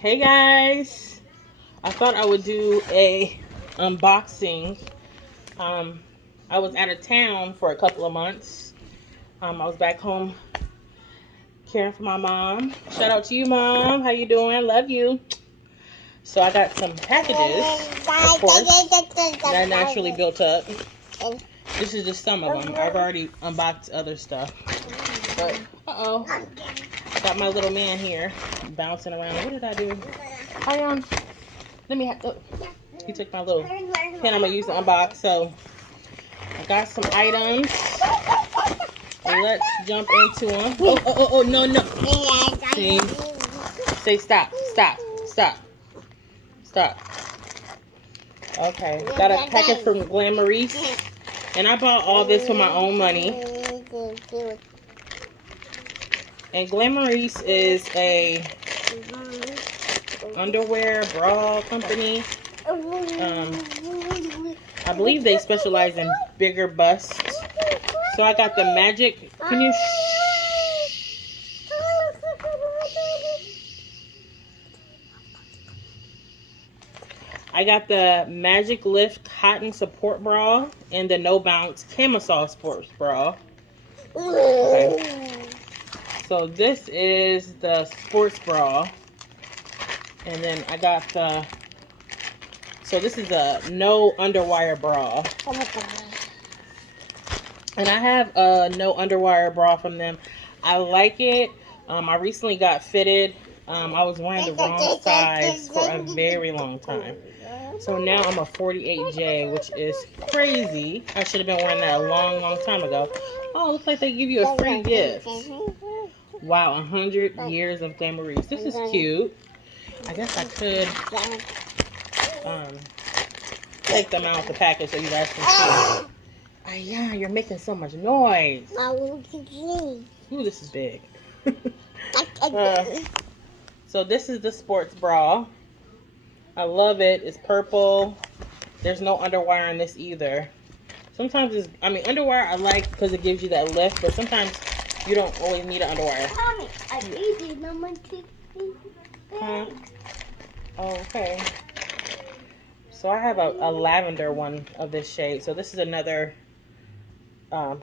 Hey guys, I thought I would do a unboxing. I was out of town for a couple of months. I was back home caring for my mom. Shout out to you, Mom. How you doing? Love you. So I got some packages, of course, that naturally built up. This is just some of them. I've already unboxed other stuff. But, got my little man here bouncing around. What did I do? Let me have, he took my little pen I'm going to use to unbox. So, I got some items. Let's jump into them. Oh, no. See? Say stop. Okay, got a package from Glamorise. And I bought all this with my own money. And Glamorise is a underwear bra company. I believe they specialize in bigger busts. So I got the Magic. Can you? I got the MagicLift cotton support bra and the No Bounce Camisole sports bra. Okay. So this is the sports bra. And then I got the, so this is a no underwire bra. And I have a no underwire bra from them. I like it. I recently got fitted. I was wearing the wrong size for a very long time. So now I'm a 48J, which is crazy. I should have been wearing that a long time ago. Oh, looks like they give you a free gift. Wow, 100 years of Glamorise. This is cute. I guess I could take them out of the package so you guys can see. Oh, yeah, you're making so much noise. Ooh, this is big. So this is the sports bra. I love it. It's purple. There's no underwire in this either. Sometimes it's, underwire I like because it gives you that lift, but sometimes you don't always need an underwire. Huh? Oh, okay. So I have a lavender one of this shade. So this is another,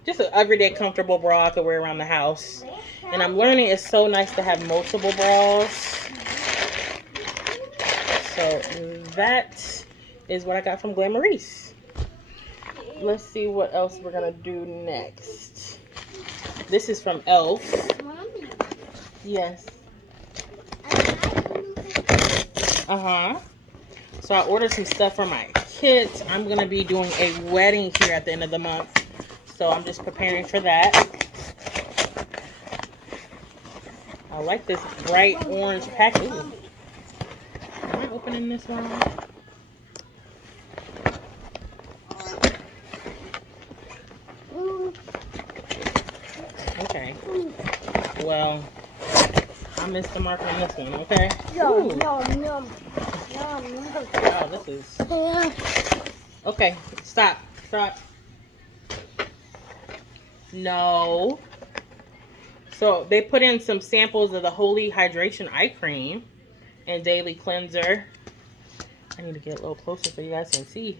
just an everyday comfortable bra I could wear around the house. And I'm learning it's so nice to have multiple bras. So that is what I got from Glamorise. Let's see what else we're going to do next. This is from e.l.f. Yes. So I ordered some stuff for my kids. I'm going to be doing a wedding here at the end of the month. So I'm just preparing for that. I like this bright orange package. Ooh. Am I opening this one? Okay. Well, I missed the mark on this one, okay? No. Oh, this is... Okay, stop. No. So, they put in some samples of the Holy Hydration Eye Cream and Daily Cleanser. I need to get a little closer so you guys can see.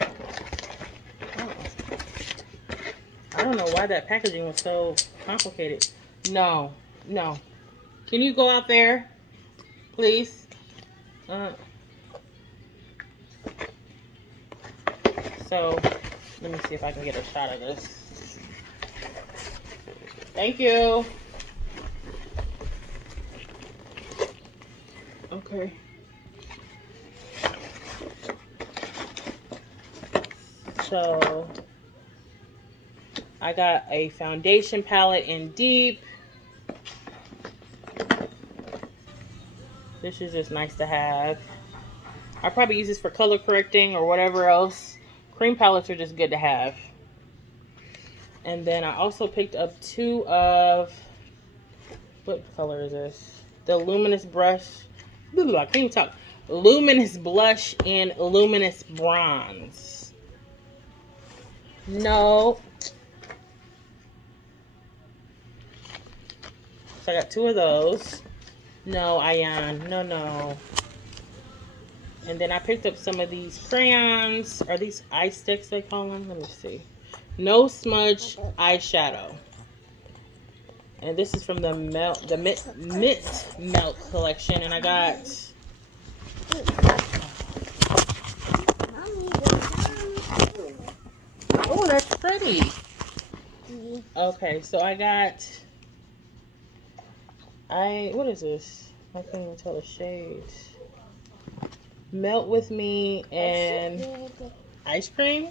Oh. I don't know why that packaging was so complicated. No. Can you go out there, please? So, let me see if I can get a shot of this. Thank you. Okay. So, I got a foundation palette in Deep. This is just nice to have. I probably use this for color correcting or whatever else. Cream palettes are just good to have. And then I also picked up two of, what color is this? The Luminous brush. I can't even talk. Luminous blush and Luminous bronze. No. So I got 2 of those. No, Ayan. No. And then I picked up some of these crayons. Are these eye sticks they call them? Let me see. No Smudge eyeshadow. And this is from the Mint Melt collection. And I got... Oh, that's pretty. Okay, so I got... What is this? I can't even tell the shades. Melt With Me and Ice Cream.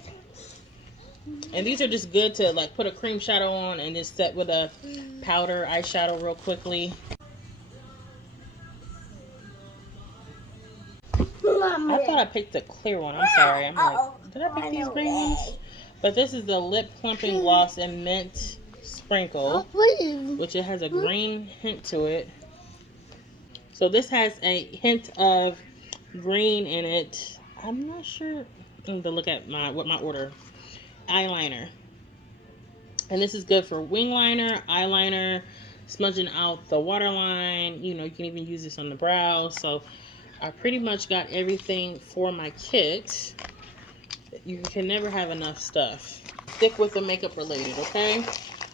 And these are just good to like put a cream shadow on and just set with a powder eyeshadow real quickly. I thought I picked the clear one. I'm sorry. I'm like, did I pick these green ones? But this is the Lip Plumping Gloss and Mint Sprinkle, which it has a green hint to it. So this has a hint of green in it. I'm not sure. I need to look at my order. Eyeliner. And this is good for wing liner, eyeliner, smudging out the waterline. You know, you can even use this on the brows. So I pretty much got everything for my kit. You can never have enough stuff. Stick with the makeup related, okay?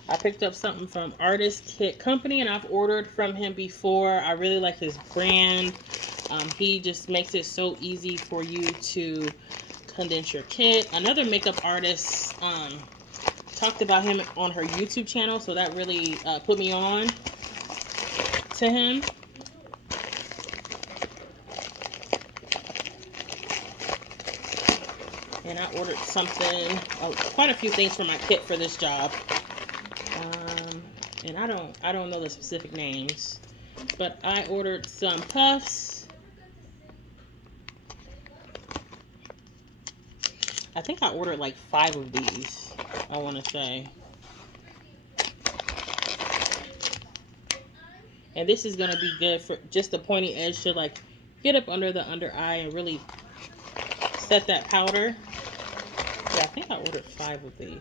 I picked up something from Artist Kit Company, and I've ordered from him before. I really like his brand. He just makes it so easy for you to condense your kit. Another makeup artist talked about him on her YouTube channel, so that really put me on to him. And I ordered something, quite a few things for my kit for this job. And I don't know the specific names, but I ordered some puffs. I think I ordered like 5 of these, I want to say. And this is going to be good for just the pointy edge to like get up under the under eye and really set that powder. Yeah, I think I ordered 5 of these.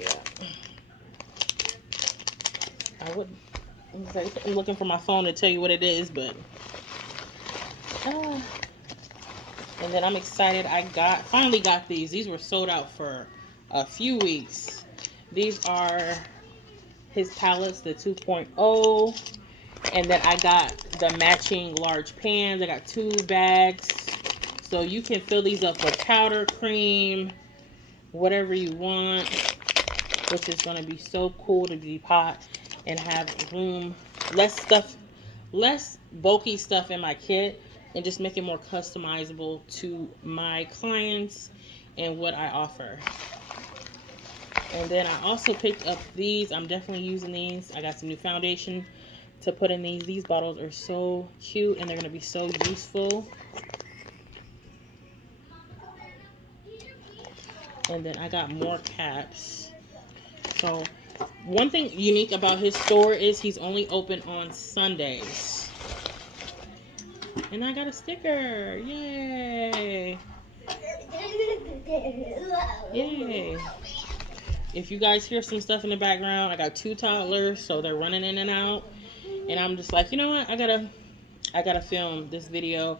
Yeah. I'm looking for my phone to tell you what it is, but and then I'm excited. I finally got these. These were sold out for a few weeks. These are his palettes, the 2.0, and then I got the matching large pans. I got 2 bags, so you can fill these up with powder, cream, whatever you want, which is going to be so cool to be hot and have room, less bulky stuff in my kit, and just make it more customizable to my clients and what I offer. And then I also picked up these. I'm definitely using these. I got some new foundation to put in these. These bottles are so cute and they're going to be so useful. And then I got more caps. So one thing unique about his store is he's only open on Sundays. And I got a sticker. Yay. Yay. If you guys hear some stuff in the background, I got 2 toddlers, so they're running in and out. And I'm just like, you know what? I gotta film this video.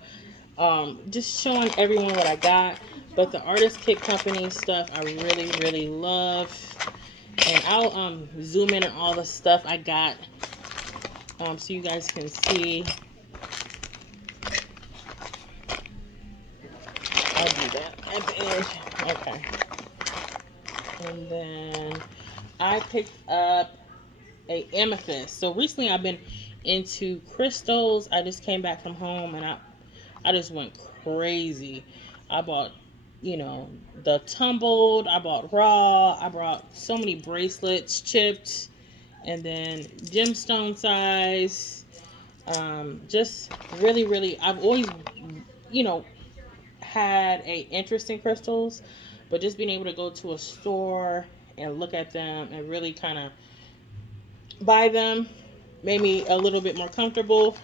Just showing everyone what I got. But the Artist Kit Company stuff I really, really love. And I'll zoom in on all the stuff I got so you guys can see. I'll do that at the end. Okay. And then I picked up a amethyst. So recently I've been into crystals. I just came back from home and I just went crazy. I bought, you know, the tumbled, I bought raw, I brought so many bracelets, chipped, and then gemstone size. Just really, really, I've always, you know, had an interest in crystals, but just being able to go to a store and look at them and really kind of buy them made me a little bit more comfortable.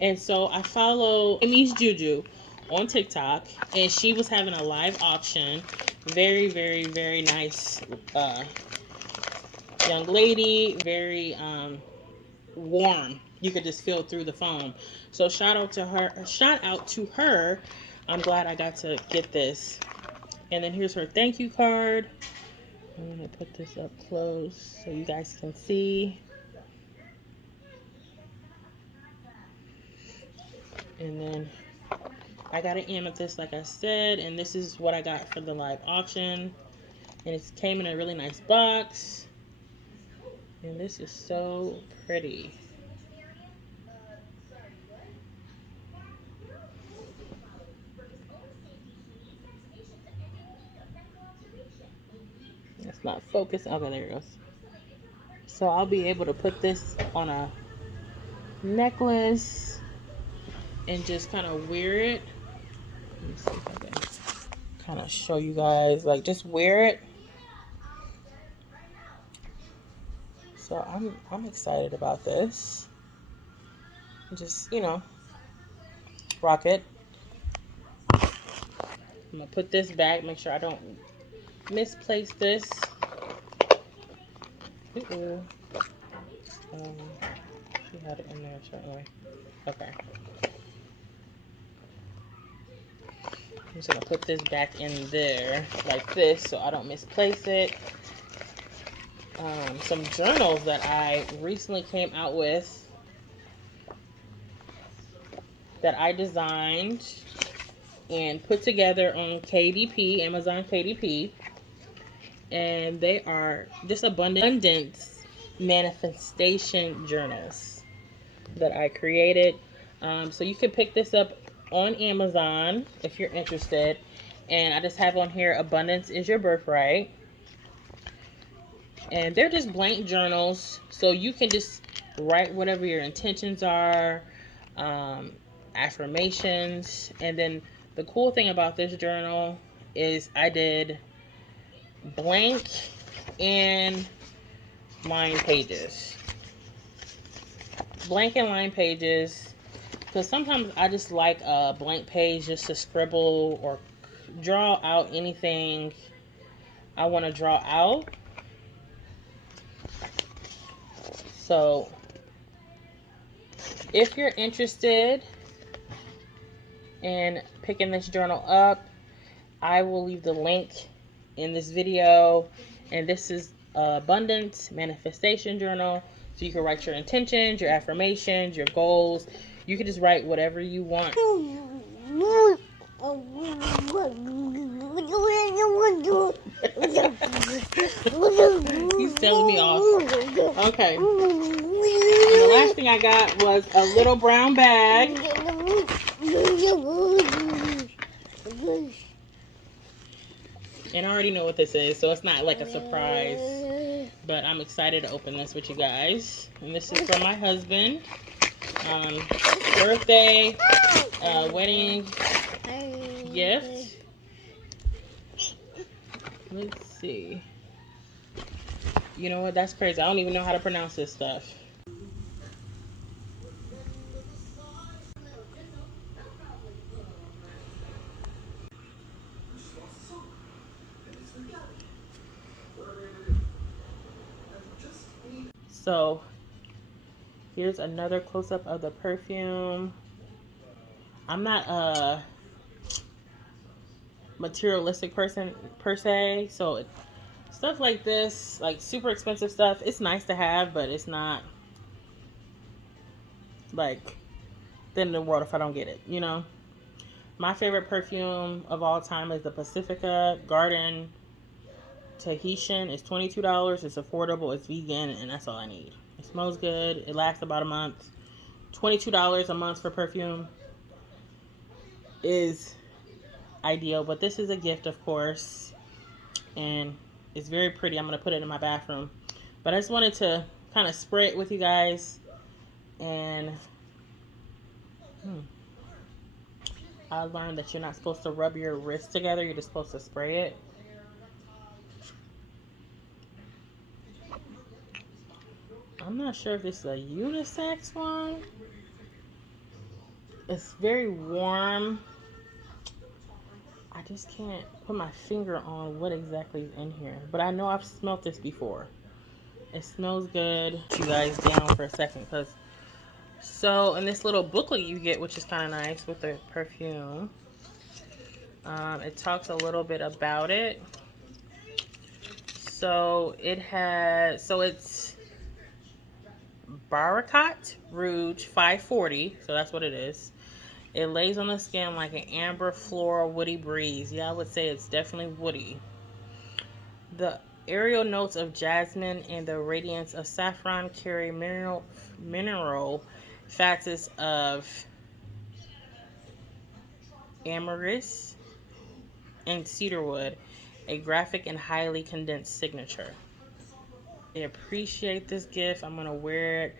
And so I follow MamiesJuJu on TikTok, and she was having a live auction. Very, very, very nice young lady, very warm. You could just feel through the phone. So shout out to her. I'm glad I got to get this. And then here's her thank you card. I'm gonna put this up close so you guys can see. And then I got an amethyst, like I said, and this is what I got for the live auction. And it came in a really nice box. And this is so pretty. It's not focused. Okay, there it goes. So I'll be able to put this on a necklace and just kind of wear it. Let me see if I can kind of show you guys, like, just wear it. So I'm excited about this. Just, you know, rock it. I'm gonna put this back, make sure I don't misplace this. She had it in there a certain way. Okay. I'm just gonna put this back in there like this so I don't misplace it. Some journals that I recently came out with that I designed and put together on KDP, Amazon KDP. And they are just abundance manifestation journals that I created. So you can pick this up on Amazon if you're interested. And I just have on here, abundance is your birthright. And they're just blank journals, so you can just write whatever your intentions are, affirmations. And then the cool thing about this journal is I did blank and line pages. Blank and line pages, because sometimes I just like a blank page just to scribble or draw out anything I want to draw out. So if you're interested in picking this journal up, I will leave the link in this video. And this is Abundance Manifestation Journal. So you can write your intentions, your affirmations, your goals. You can just write whatever you want. He's telling me off. Okay. And the last thing I got was a little brown bag. And I already know what this is, so it's not like a surprise. But I'm excited to open this with you guys. And this is from my husband. Birthday, wedding gift. Let's see. You know what? That's crazy. I don't even know how to pronounce this stuff. So here's another close-up of the perfume. I'm not a materialistic person per se, so stuff like this, like super expensive stuff, it's nice to have, but it's not like the end of the world if I don't get it, you know. My favorite perfume of all time is the Pacifica Garden Tahitian. It's $22. It's affordable, it's vegan, and that's all I need. It smells good, it lasts about a month. $22 a month for perfume is ideal, but this is a gift, of course, and it's very pretty. I'm going to put it in my bathroom, but I just wanted to kind of spray it with you guys. And I learned that you're not supposed to rub your wrists together, you're just supposed to spray it. I'm not sure if this is a unisex one. It's very warm. I just can't put my finger on what exactly is in here, but I know I've smelt this before. It smells good. You guys down for a second, because so in this little booklet you get, which is kind of nice with the perfume, it talks a little bit about it. So it's Baccarat Rouge 540. So that's what it is. It lays on the skin like an amber floral woody breeze. Yeah, I would say it's definitely woody. The aerial notes of jasmine and the radiance of saffron carry mineral facets of amethyst and cedarwood, a graphic and highly condensed signature. I appreciate this gift. I'm going to wear it